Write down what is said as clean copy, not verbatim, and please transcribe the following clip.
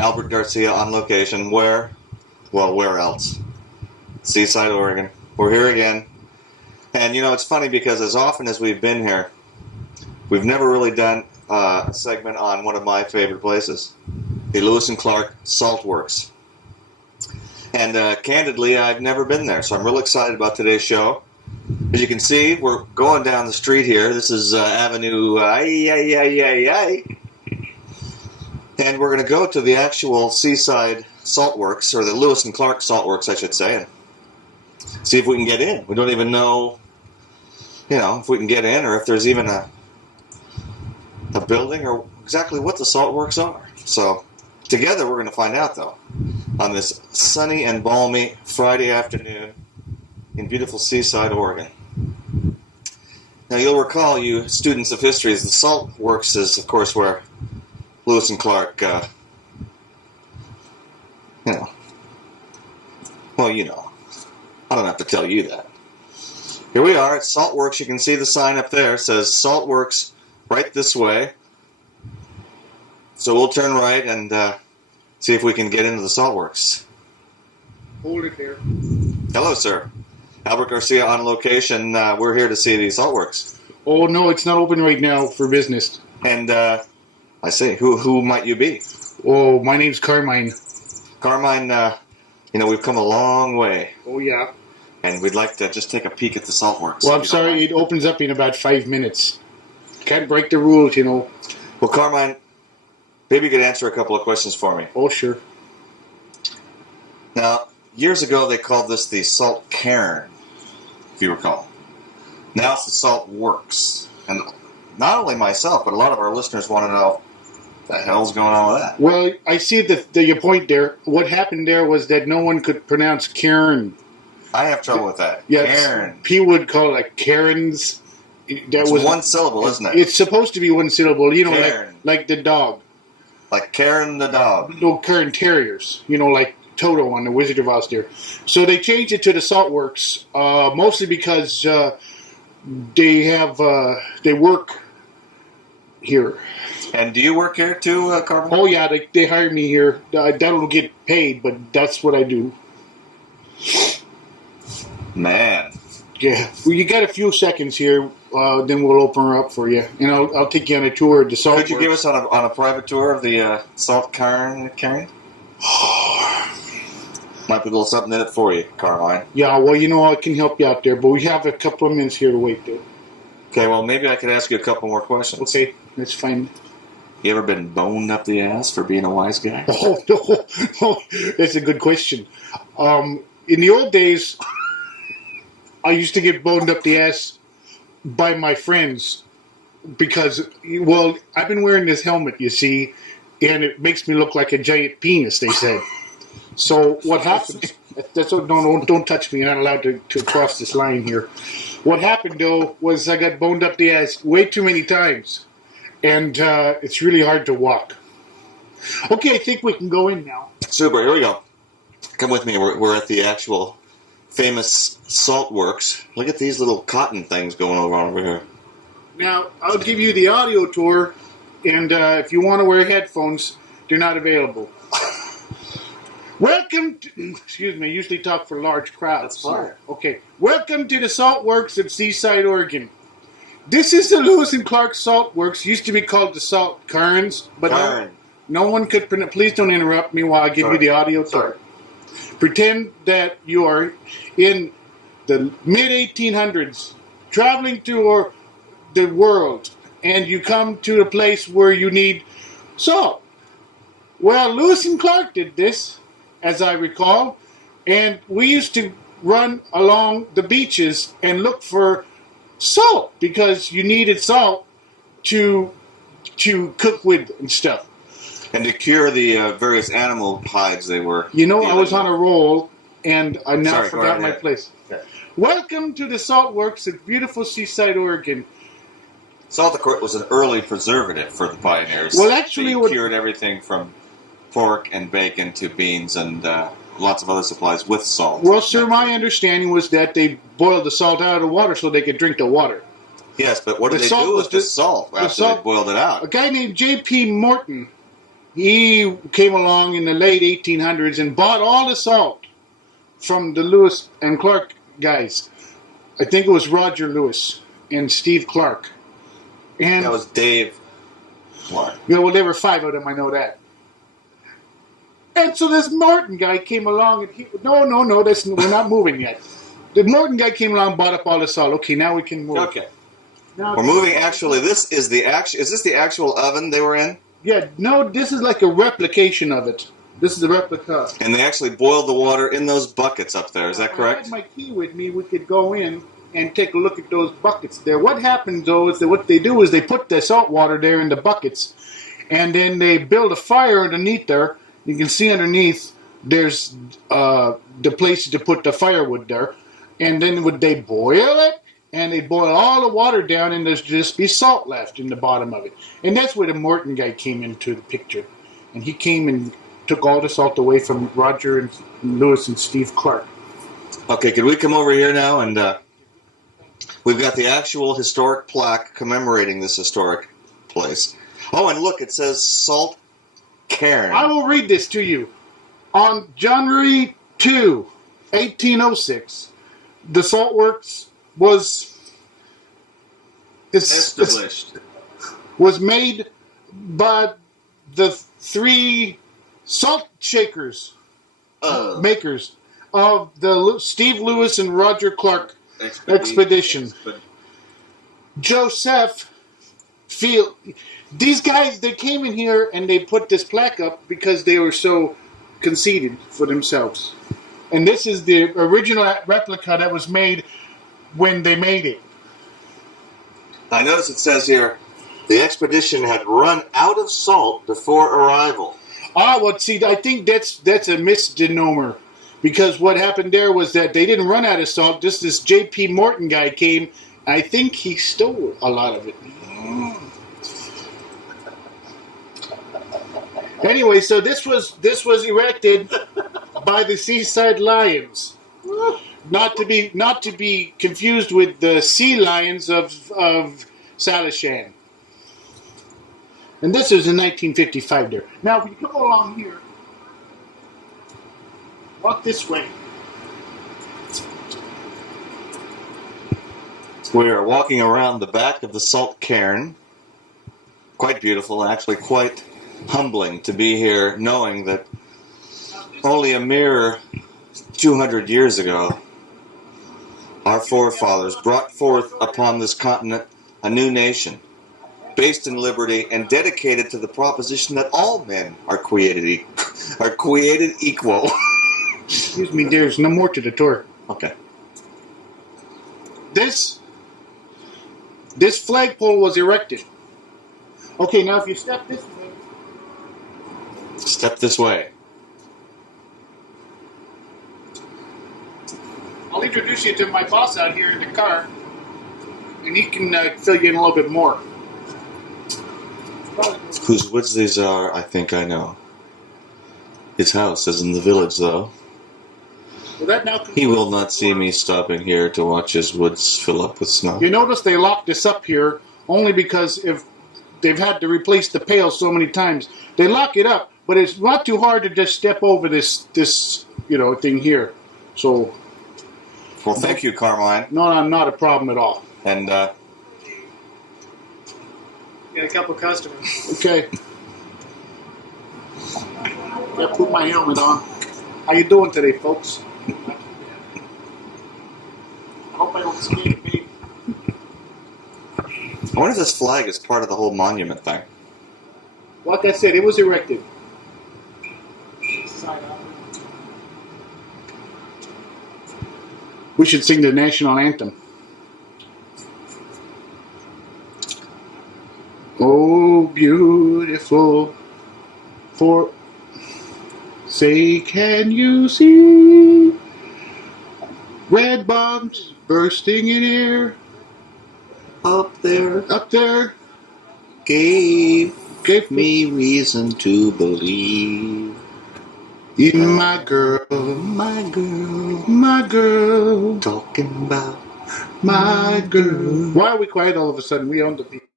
Albert Garcia on location. Where? Well, where else? Seaside, Oregon. We're here again. And you know, it's funny because as often as we've been here, we've never really done a segment on one of my favorite places, the Lewis and Clark Salt Works. And candidly, I've never been there, so I'm real excited about today's show. As you can see, we're going down the street here. This is Avenue and we're going to go to the actual Seaside Salt Works, or the Lewis and Clark Salt Works, I should say, and see if we can get in. We don't even know, if we can get in, or if there's even a building, or exactly what the salt works are. So, together we're going to find out, though, on this sunny and balmy Friday afternoon in beautiful Seaside, Oregon. Now, you'll recall, you students of history, the Salt Works is, of course, where Lewis and Clark, I don't have to tell you that. Here we are at Salt Works. You can see the sign up there. It says Salt Works right this way. So we'll turn right and see if we can get into the Salt Works. Hold it there. Hello, sir. Albert Garcia on location. We're here to see the Salt Works. Oh, no, it's not open right now for business. And I see. Who might you be? Oh, my name's Carmine. Carmine, we've come a long way. Oh, yeah. And we'd like to just take a peek at the Salt Works. Well, I'm sorry, it opens up in about 5 minutes. Can't break the rules, Well, Carmine, maybe you could answer a couple of questions for me. Oh, sure. Now, years ago they called this the Salt Cairn, if you recall. Now it's the Salt Works. And not only myself, but a lot of our listeners want to know what the hell's going on with that. Well, I see your point there. What happened there was that no one could pronounce Cairn. I have trouble with that. Yeah, Cairn. People would call it like Cairns. It's one syllable, isn't it? It's supposed to be one syllable, Cairn. like the dog. Like Karen the dog. No, Cairn Terriers, like Toto on the Wizard of Oz there. So they changed it to the Salt Works, mostly because they work here. And do you work here too, Carmine? Oh yeah, they hire me here. I don't get paid, but that's what I do. Man. Yeah. Well, you got a few seconds here, then we'll open her up for you. And I'll take you on a tour of the Salt Works. Could you give us on a private tour of the Salt Cairn? Might be a little something in it for you, Carmine. Yeah, well, I can help you out there, but we have a couple of minutes here to wait there. Okay, well, maybe I could ask you a couple more questions. Okay, that's fine. You ever been boned up the ass for being a wise guy? Oh, no. That's a good question. In the old days, I used to get boned up the ass by my friends because, I've been wearing this helmet, you see, and it makes me look like a giant penis, they said. So what happened? Don't touch me. You're not allowed to cross this line here. What happened, though, was I got boned up the ass way too many times, and it's really hard to walk. Okay, I think we can go in now. Super, here we go. Come with me. We're at the actual famous Salt Works. Look at these little cotton things going over here. Now, I'll give you the audio tour, and if you want to wear headphones, they're not available. Welcome to... Excuse me, I usually talk for large crowds. That's fine. Okay. Welcome to the Salt Works at Seaside, Oregon. This is the Lewis and Clark Salt Works. Used to be called the Salt Cairns, but no one could... Please don't interrupt me while I give you the audio tour. Pretend that you are in the mid-1800s, traveling through the world, and you come to a place where you need salt. Well, Lewis and Clark did this, as I recall, and we used to run along the beaches and look for salt because you needed salt to cook with and stuff. And to cure the various animal hides they were. I was on a roll, and I now forgot my place. Okay. Welcome to the Salt Works at beautiful Seaside, Oregon. Salt, of course, was an early preservative for the pioneers. Well, actually, they cured everything from pork and bacon to beans and lots of other supplies with salt. Well, sir, my understanding was that they boiled the salt out of the water so they could drink the water. Yes, but what did they do with the salt after they boiled it out? A guy named J.P. Morton he came along in the late 1800s and bought all the salt from the Lewis and Clark guys. I think it was Roger Lewis and Steve Clark. And that was Dave Clark. Yeah, well, there were 5 of them, I know that. And so this Morton guy came along and no, we're not moving yet. The Morton guy came along and bought up all the salt. Okay, now we can move. Okay. Now, we're moving. Actually, is this the actual oven they were in? Yeah, no, this is like a replication of it. This is a replica. And they actually boiled the water in those buckets up there. Is that correct? If I had my key with me, we could go in and take a look at those buckets there. What happens, though, is that what they do is they put the salt water there in the buckets, and then they build a fire underneath there. You can see underneath there's the place to put the firewood there. And then would they boil it? And they boil all the water down, and there's just be salt left in the bottom of it. And that's where the Morton guy came into the picture. And he came and took all the salt away from Roger and Lewis and Steve Clark. Okay, could we come over here now? And we've got the actual historic plaque commemorating this historic place. Oh, and look, it says Salt Cairn. I will read this to you. On January 2, 1806, the salt works was established. Was made by the 3 salt shakers makers of the Steve Lewis and Roger Clark expedition. Joseph Field. These guys, they came in here and they put this plaque up because they were so conceited for themselves. And this is the original replica that was made when they made it. I notice it says here, the expedition had run out of salt before arrival. Well, see, I think that's a misnomer. Because what happened there was that they didn't run out of salt. Just this J.P. Morton guy came. I think he stole a lot of it. Anyway, so this was erected by the Seaside Lions, not to be confused with the Sea Lions of Salishan. And this was in 1955 there. Now, if you come along here, walk this way. We are walking around the back of the salt cairn. Quite beautiful, actually quite humbling to be here, knowing that only a mere 200 years ago, our forefathers brought forth upon this continent a new nation, based in liberty and dedicated to the proposition that all men are created equal. Excuse me, there's no more to the tour. Okay. This flagpole was erected. Okay, now if you step this way. Step this way. I'll introduce you to my boss out here in the car, and he can fill you in a little bit more. Whose woods these are, I think I know. His house is in the village, though. Well, that now he will not see me stopping here to watch his woods fill up with snow. You notice they locked this up here only because if they've had to replace the pail so many times, they lock it up. But it's not too hard to just step over this thing here. So. Well, thank you, Carmine. No, not a problem at all. And got a couple customers. Okay. Gotta put my helmet on. How you doing today, folks? I hope I don't scare you, baby. I wonder if this flag is part of the whole monument thing. Like I said, it was erected. We should sing the national anthem. Oh, beautiful, for say, can you see red bombs bursting in air? Up there, gave me reason to believe in my girl, talking about my girl. Why are we quiet all of a sudden? We own the beat.